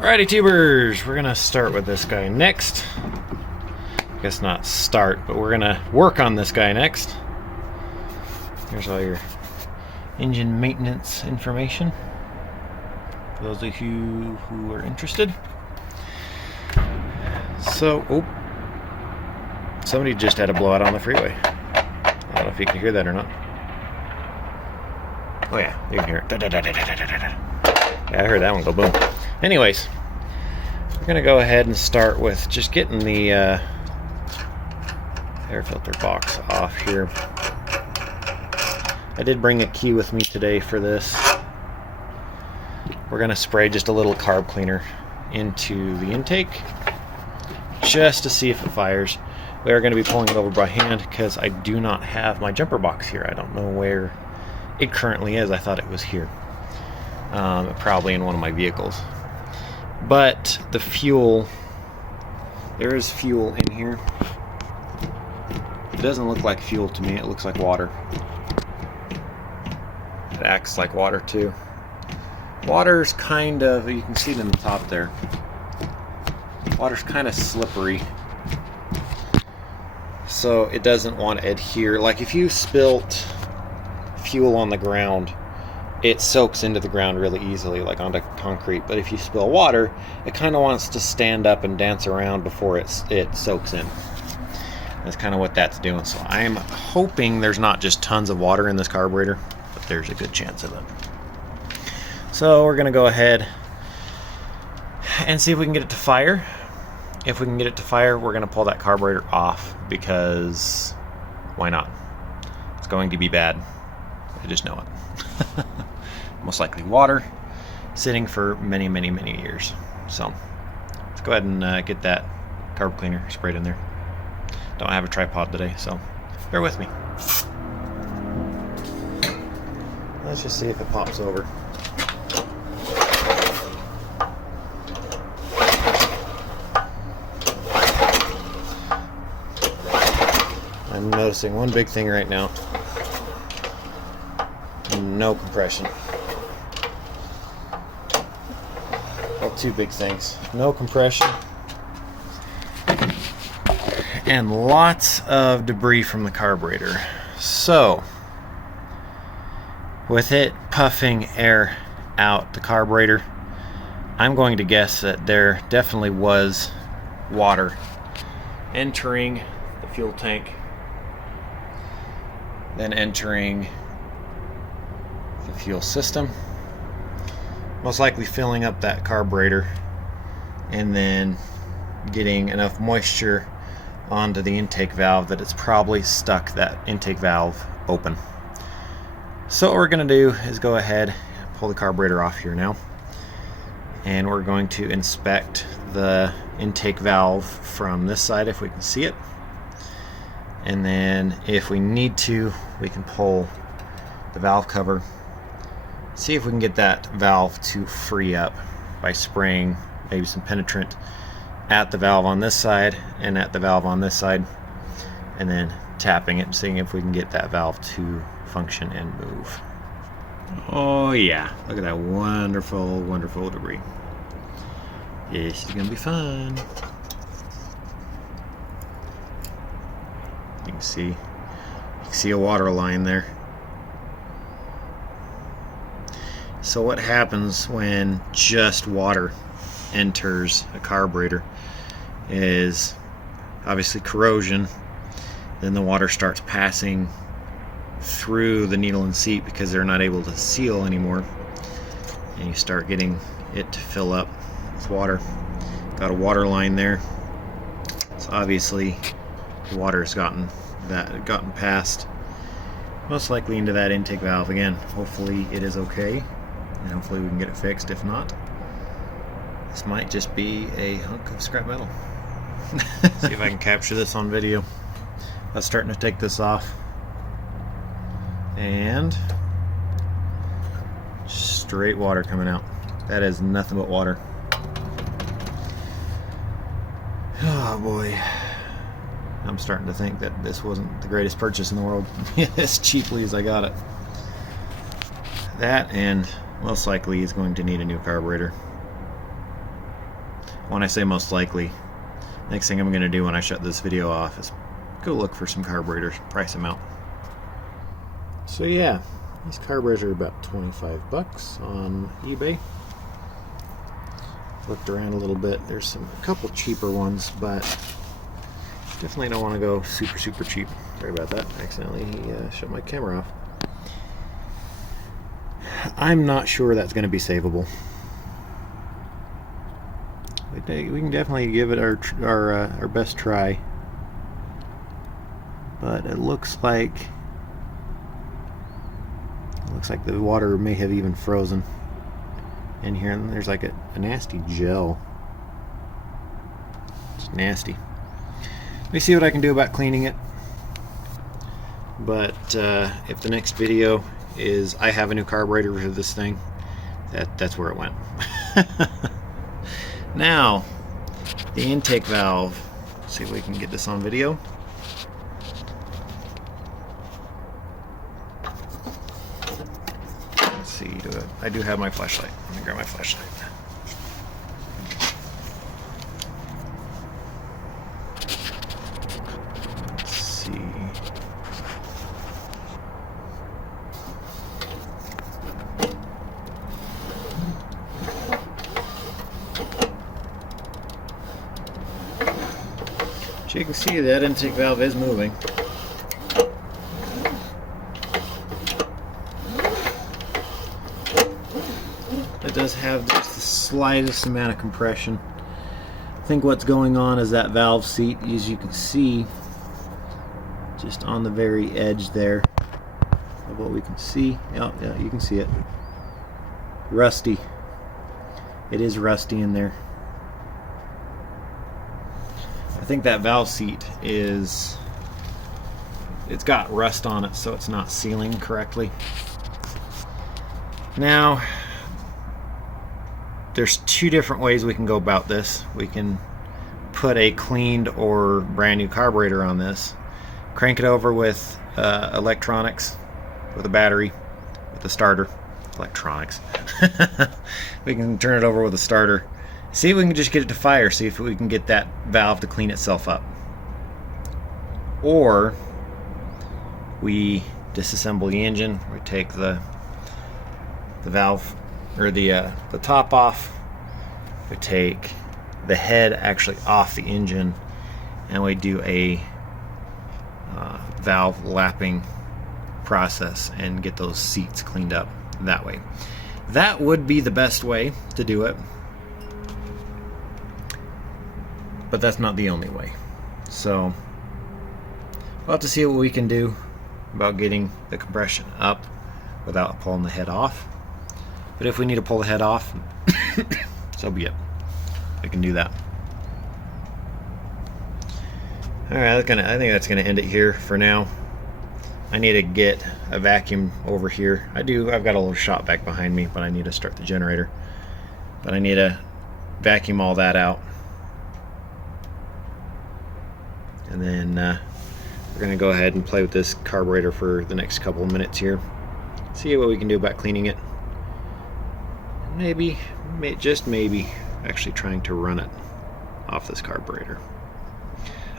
Alrighty, tubers, we're gonna start with this guy next. I guess not start, but we're gonna work on this guy next. Here's all your engine maintenance information for those of you who are interested. So, somebody just had a blowout on the freeway. I don't know if you can hear that or not. Oh yeah, you can hear it. Yeah, I heard that one go boom. Anyways, we're going to go ahead and start with just getting the air filter box off here. I did bring a key with me today for this. We're going to spray just a little carb cleaner into the intake just to see if it fires. We are going to be pulling it over by hand because I do not have my jumper box here. I don't know where it currently is. I thought it was here. Probably in one of my vehicles. But the fuel, there is fuel in here. It doesn't look like fuel to me, it looks like water. It acts like water too. Water's kind of, you can see it in the top there. Water's kind of slippery. So it doesn't want to adhere. Like if you spilt fuel on the ground, it soaks into the ground really easily, like onto concrete. But if you spill water, it kind of wants to stand up and dance around before it soaks in. That's kind of what that's doing. So I'm hoping there's not just tons of water in this carburetor, but there's a good chance of it. So we're going to go ahead and see if we can get it to fire. If we can get it to fire, we're going to pull that carburetor off because why not? It's going to be bad. I just know it. Most likely water, sitting for many, many, many years. So let's go ahead and get that carb cleaner sprayed in there. Don't have a tripod today, so bear with me. Let's just see if it pops over. I'm noticing one big thing right now. No compression. Well, two big things. No compression. And lots of debris from the carburetor. So, with it puffing air out the carburetor, I'm going to guess that there definitely was water entering the fuel tank, then entering the fuel system, most likely filling up that carburetor and then getting enough moisture onto the intake valve that it's probably stuck that intake valve open. So what we're going to do is go ahead and pull the carburetor off here now, and we're going to inspect the intake valve from this side if we can see it, and then if we need to, we can pull the valve cover, see if we can get that valve to free up by spraying maybe some penetrant at the valve on this side and at the valve on this side, and then tapping it and seeing if we can get that valve to function and move. Oh yeah, look at that wonderful, wonderful debris. This is gonna be fun. You can see a water line there. So what happens when just water enters a carburetor is obviously corrosion. Then the water starts passing through the needle and seat because they're not able to seal anymore, and you start getting it to fill up with water. Got a water line there, so obviously the water has gotten past, most likely into that intake valve again. Hopefully it is okay, and hopefully we can get it fixed. If not, this might just be a hunk of scrap metal. See if I can capture this on video. I was starting to take this off, and straight water coming out. That is nothing but water. Oh boy. I'm starting to think that this wasn't the greatest purchase in the world as cheaply as I got it. That, and most likely is going to need a new carburetor. when I say most likely, next thing I'm going to do when I shut this video off is go look for some carburetors, price them out. So yeah, these carburetors are about 25 bucks on eBay. Looked around a little bit. There's a couple cheaper ones, but definitely don't want to go super cheap. Sorry about that. I accidentally shut my camera off. I'm not sure that's going to be savable. We can definitely give it our best try, but it looks like the water may have even frozen in here, and there's like a nasty gel. It's nasty. Let me see what I can do about cleaning it. But if the next video is I have a new carburetor for this thing, that's where it went. Now, the intake valve. Let's see if we can get this on video. Let's see. I do have my flashlight. Let me grab my flashlight. Let's see. So you can see that intake valve is moving. It does have just the slightest amount of compression. I think what's going on is that valve seat, as you can see, just on the very edge there of what we can see. Oh, yeah, you can see it. Rusty. It is rusty in there. I think that valve seat it's got rust on it, so it's not sealing correctly. Now, there's two different ways we can go about this. We can put a cleaned or brand new carburetor on this, crank it over with electronics, with a battery, with a starter. Electronics. We can turn it over with a starter. See if we can just get it to fire, see if we can get that valve to clean itself up. Or we disassemble the engine, we take the valve or the top off, we take the head actually off the engine, and we do a valve lapping process and get those seats cleaned up that way. That would be the best way to do it. But that's not the only way. So we'll have to see what we can do about getting the compression up without pulling the head off. But if we need to pull the head off, so be it. We can do that. Alright, I think that's gonna end it here for now. I need to get a vacuum over here. I've got a little shop vac behind me, but I need to start the generator. But I need to vacuum all that out. And then we're going to go ahead and play with this carburetor for the next couple of minutes here. See what we can do about cleaning it. Maybe, just maybe, actually trying to run it off this carburetor.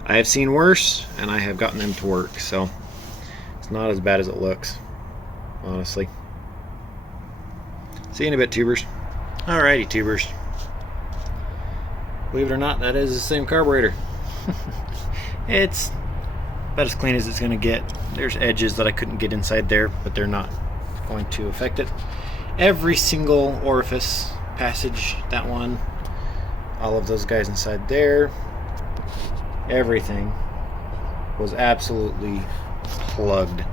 I have seen worse, and I have gotten them to work, so it's not as bad as it looks, honestly. See you in a bit, tubers. Alrighty, tubers. Believe it or not, that is the same carburetor. It's about as clean as it's going to get. There's edges that I couldn't get inside there, but they're not going to affect it. Every single orifice, passage, that one, all of those guys inside there, everything was absolutely plugged.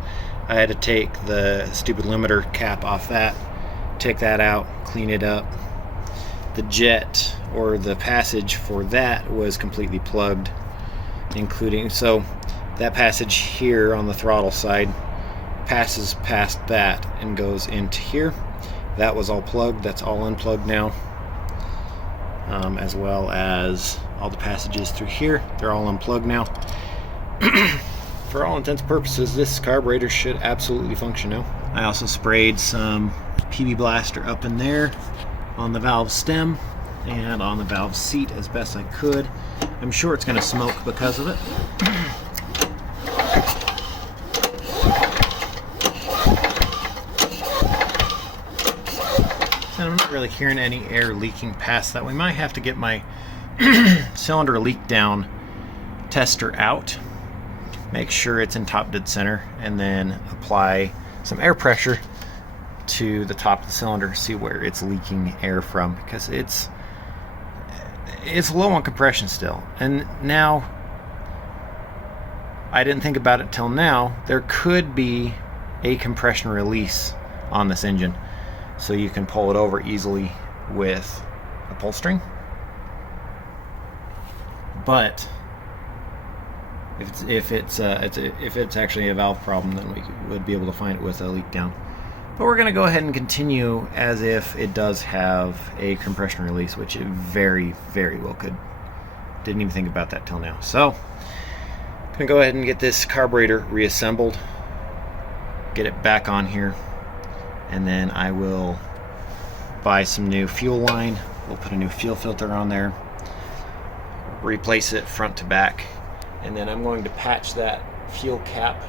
I had to take the stupid limiter cap off that, take that out, clean it up. The jet or the passage for that was completely plugged, including, so that passage here on the throttle side passes past that and goes into here. That was all plugged. That's all unplugged now, as well as all the passages through here. They're all unplugged now. For all intents and purposes, this carburetor should absolutely function now. I also sprayed some PB Blaster up in there on the valve stem and on the valve seat as best I could. I'm sure it's going to smoke because of it. And I'm not really hearing any air leaking past that. We might have to get my cylinder leak down tester out, make sure it's in top dead center, and then apply some air pressure to the top of the cylinder, see where it's leaking air from, because it's low on compression still. And now, I didn't think about it till now, there could be a compression release on this engine, so you can pull it over easily with a pull string. But if it's actually a valve problem, then we would be able to find it with a leak down. But we're going to go ahead and continue as if it does have a compression release, which it very, very well could. Didn't even think about that till now. So, I'm going to go ahead and get this carburetor reassembled, get it back on here, and then I will buy some new fuel line. We'll put a new fuel filter on there, replace it front to back, and then I'm going to patch that fuel cap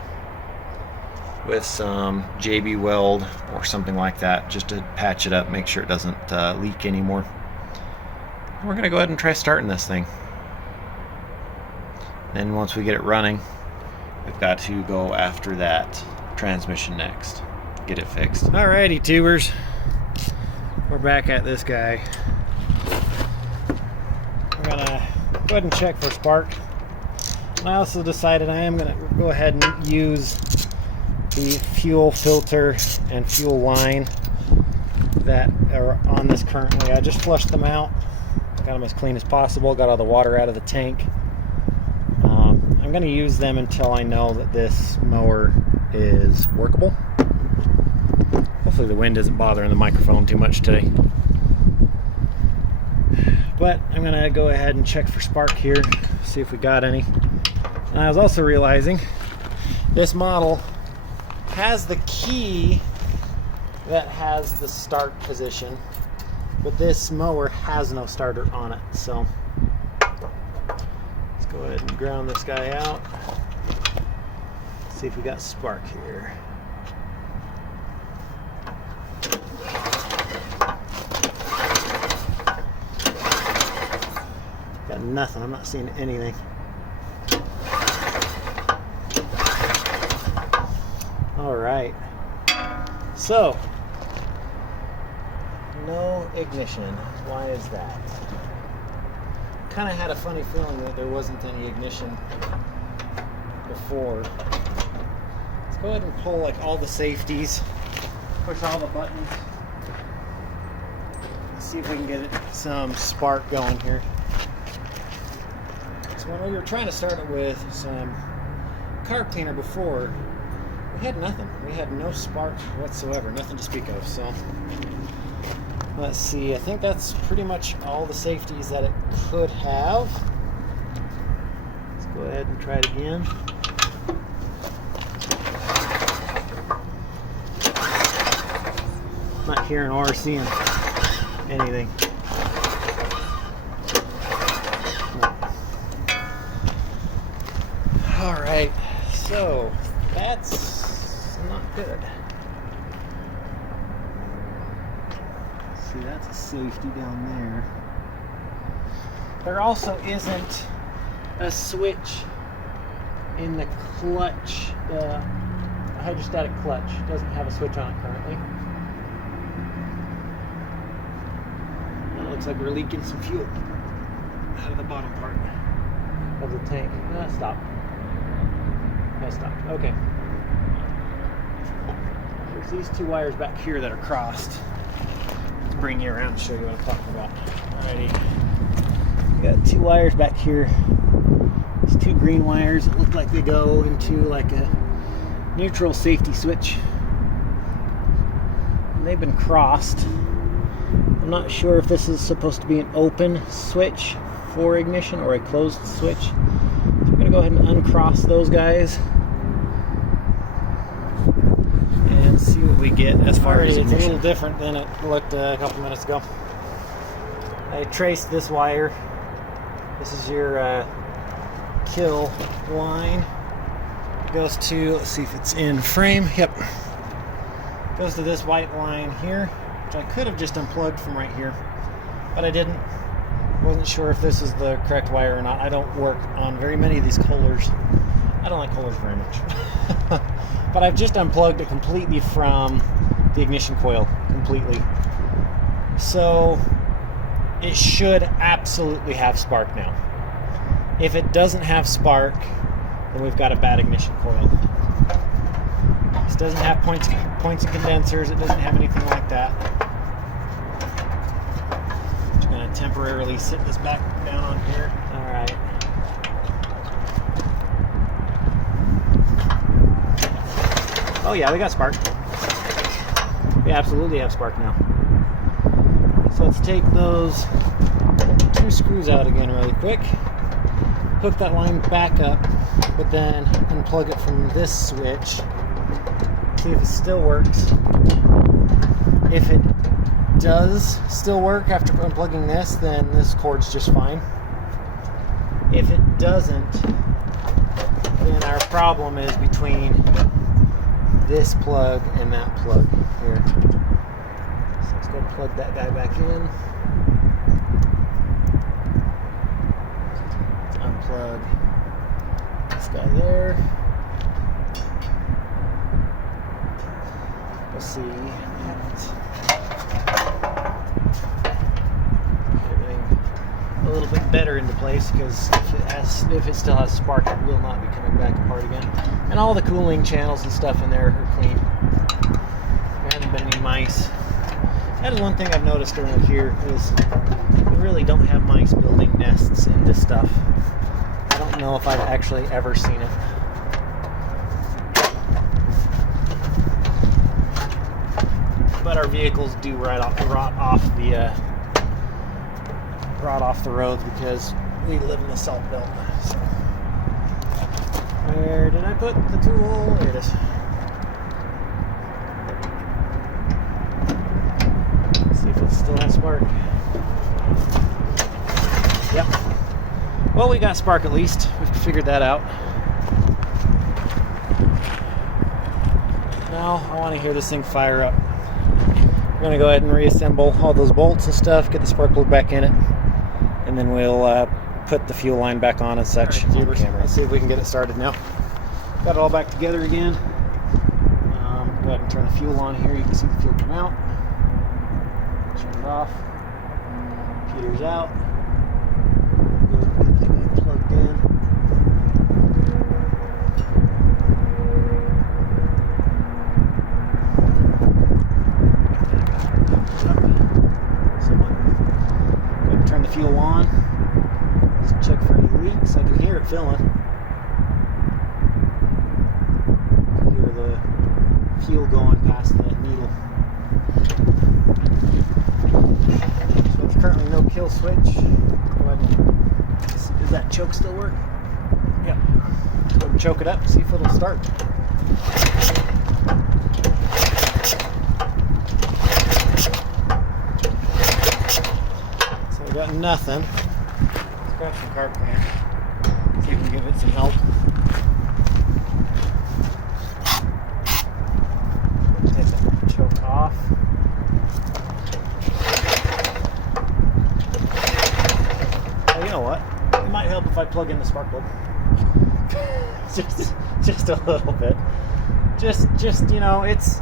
with some JB Weld or something like that, just to patch it up, make sure it doesn't leak anymore. We're going to go ahead and try starting this thing. Then once we get it running, we've got to go after that transmission next, get it fixed. Alrighty, tubers, we're back at this guy. I'm going to go ahead and check for spark. I also decided I am going to go ahead and use the fuel filter and fuel line that are on this currently. I just flushed them out, got them as clean as possible, got all the water out of the tank. I'm going to use them until I know that this mower is workable. Hopefully the wind isn't bothering the microphone too much today. But I'm going to go ahead and check for spark here, see if we got any. And I was also realizing this model has the key that has the start position, but this mower has no starter on it. So let's go ahead and ground this guy out, see if we got spark here. Got nothing, I'm not seeing anything. Alright, so no ignition. Why is that? Kind of had a funny feeling that there wasn't any ignition before. Let's go ahead and pull like all the safeties, push all the buttons, see if we can get some spark going here. So when we were trying to start it with some carb cleaner before, we had nothing. We had no spark whatsoever, nothing to speak of. So let's see, I think that's pretty much all the safeties that it could have. Let's go ahead and try it again. Not hearing or seeing anything. No. Alright, so that's not good. See, that's a safety down there. There also isn't a switch in the clutch. The hydrostatic clutch doesn't have a switch on it currently. It looks like we're leaking some fuel out of the bottom part of the tank. Stop. That stopped. Okay. There's these two wires back here that are crossed. Let's bring you around and show you what I'm talking about. Alrighty. We got two wires back here. These two green wires that look like they go into like a neutral safety switch. And they've been crossed. I'm not sure if this is supposed to be an open switch for ignition or a closed switch. So I'm going to go ahead and uncross those guys and see what we get as far as ignition. It's a little different than it looked a couple minutes ago. I traced this wire. This is your kill line. It goes to, let's see if it's in frame. Yep. Goes to this white line here, which I could have just unplugged from right here, but I didn't. Wasn't sure if this is the correct wire or not. I don't work on very many of these Kohlers. I don't like Kohlers very much. But I've just unplugged it completely from the ignition coil, completely. So it should absolutely have spark now. If it doesn't have spark, then we've got a bad ignition coil. This doesn't have points and condensers. It doesn't have anything like that. I'm going to temporarily sit this back down on here. All right. Oh yeah, we got spark. We absolutely have spark now. So let's take those 2 screws out again really quick. Hook that line back up, but then unplug it from this switch. See if it still works. If it does still work after unplugging this, then this cord's just fine. If it doesn't, then our problem is between this plug and that plug here. So let's go plug that guy back in. Let's unplug this guy there. Let's see. Everything a little bit better into place, because if it still has spark, it will not be coming back apart again. And all the cooling channels and stuff in there are clean. There haven't been any mice. That is one thing I've noticed around here, is we really don't have mice building nests in this stuff. I don't know if I've actually ever seen it. But our vehicles do rot off the roads because we live in the salt belt. So, where did I put the tool? There it is. Let's see if it still has spark. Yep. Well, we got spark at least. We've figured that out. Now I want to hear this thing fire up. We're going to go ahead and reassemble all those bolts and stuff, get the spark plug back in it, and then we'll put the fuel line back on and such. All right, on camera. Let's see if we can get it started now. Got it all back together again. Go ahead and turn the fuel on here. You can see the fuel come out. Turn it off. Heater's out. Go ahead and get that plugged in. Turn the fuel on. Let's check for any leaks. I can hear it filling. I can hear the fuel going past the needle. So it's currently no kill switch. Go ahead and, does that choke still work? Yep. Go ahead and choke it up, see if it'll start. Got nothing. Let's grab some carb cleaner. See if we can give it some help. Get that choke off. Oh, you know what? It might help if I plug in the spark plug. just a little bit. Just you know, it's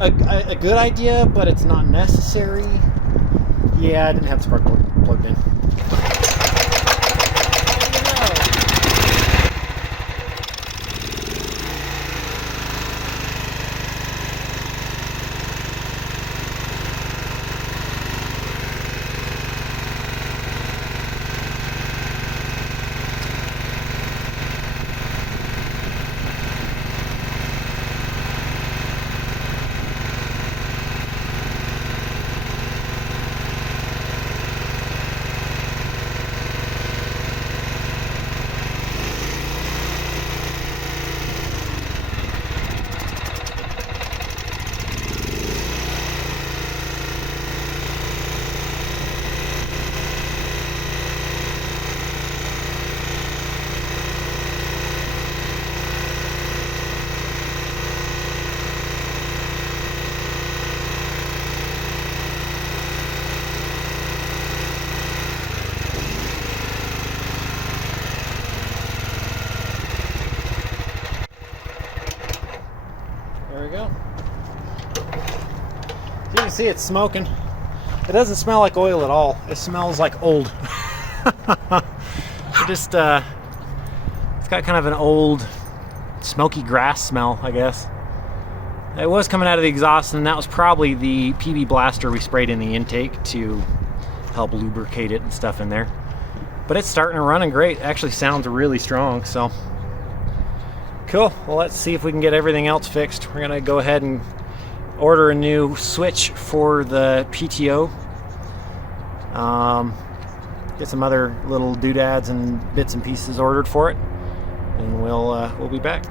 a good idea, but it's not necessary. Yeah, I didn't have the spark plug plugged in. see it's smoking. It doesn't smell like oil at all. It smells like old. It's got kind of an old smoky grass smell, I guess. It was coming out of the exhaust, and that was probably the PB blaster we sprayed in the intake to help lubricate it and stuff in there. But it's starting to run and great. It actually sounds really strong, so cool. Well, let's see if we can get everything else fixed. We're gonna go ahead and order a new switch for the PTO. Get some other little doodads and bits and pieces ordered for it, and we'll be back.